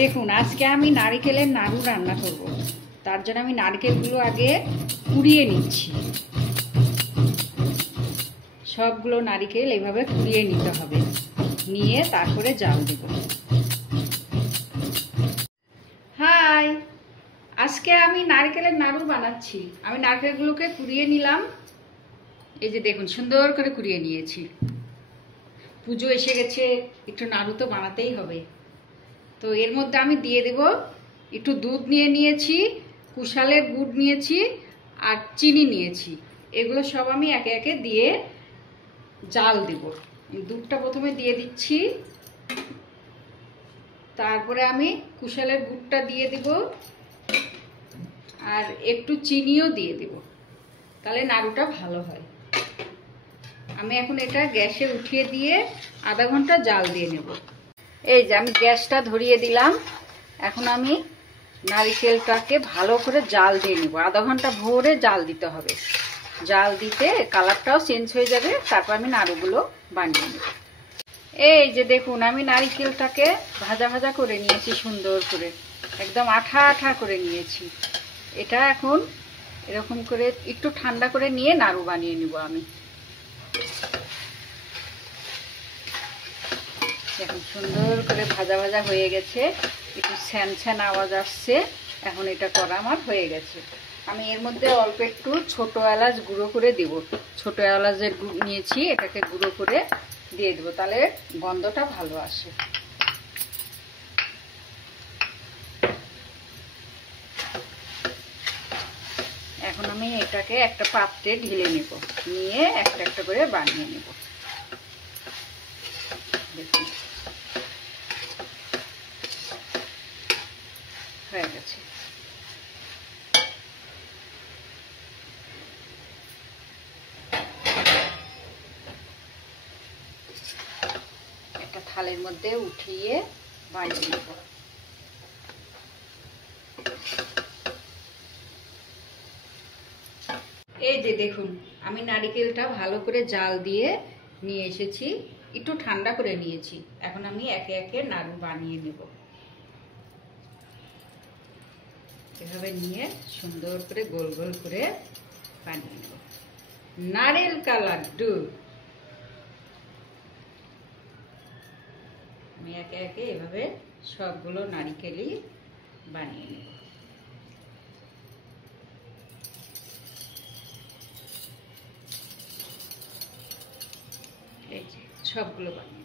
দেখুন আজকে আমি নারকেলের নাড়ু রান্না করব। তার জন্য আমি নারকেলগুলো আগে কুড়িয়ে নিচ্ছি। সবগুলো নারকেল এভাবে কুড়িয়ে নিতে হবে, নিয়ে তারপরে জাল দেব। হাই, আজকে আমি নারকেলের নাড়ু বানাচ্ছি। আমি নারকেলগুলোকে কুড়িয়ে নিলাম, এই যে দেখুন সুন্দর করে কুড়িয়ে নিয়েছি। পুজো এসে গেছে, একটু নাড়ু তো বানাতেই হবে। তো এর মধ্যে আমি দিয়ে দেব একটু দুধ নিয়েছি, কুশালের গুড় নিয়েছি আর চিনি নিয়েছি। এগুলো সব আমি একে একে দিয়ে জাল দেব। দুধটা প্রথমে দিয়ে দিচ্ছি, তারপরে আমি কুশালের গুড়টা দিয়ে দেব আর একটু চিনিও দিয়ে দেব, তাহলে নাড়ুটা ভালো হয়। আমি এখন এটা গ্যাসে উঠিয়ে দিয়ে আধা ঘন্টা জাল দিয়ে নেব। এই যে আমি গ্যাসটা ধরিয়ে দিলাম। এখন আমি নারকেলটাকে ভালো করে জাল দিয়ে নেব। আধা ঘন্টা ভরে জাল দিতে হবে। জাল দিতে কালারটাও চেঞ্জ হয়ে যাবে, তারপর আমি নাড়ুগুলো বানিয়ে নেব। এই যে দেখুন আমি নারকেলটাকে ভাজা ভাজা করে নিয়েছি, সুন্দর করে একদম আঠা আঠা করে নিয়েছি। এটা এখন এরকম করে একটু ঠান্ডা করে নিয়ে নাড়ু বানিয়ে নেব আমি। এখন সুন্দর করে ভাজা ভাজা হয়ে গেছে, একটু ছ্যান ছ্যান আওয়াজ আসছে। এখন এটা করা আমার হয়ে গেছে। আমি এর মধ্যে অল্প একটু ছোট এলাচ গুঁড়ো করে দেব। ছোট এলাচের নিয়েছি, এটাকে গুঁড়ো করে দিয়ে দেবো, তাহলে গন্ধটা ভালো আসে। এখন আমি এটাকে একটা পাত্রে ঢেলে নেব, নিয়ে একটা একটা করে বানিয়ে নেব। দেখুন হয়ে গেছে। একটা থালের মধ্যে উঠিয়ে বানিয়ে নেব। এই যে দেখুন আমি নারকেলটা ভালো করে জাল দিয়ে নিয়ে এসেছি, একটু ঠান্ডা করে নিয়েছি। এখন আমি একে একে নাড়ু বানিয়ে নেব। এভাবে নিয়ে সুন্দর করে গোল গোল করে বানিয়ে নেব নারকেল লাড্ডু। আমি একে একে এভাবে সবগুলো নারকেলই বানিয়ে নেব। এই যে সবগুলো বানিয়ে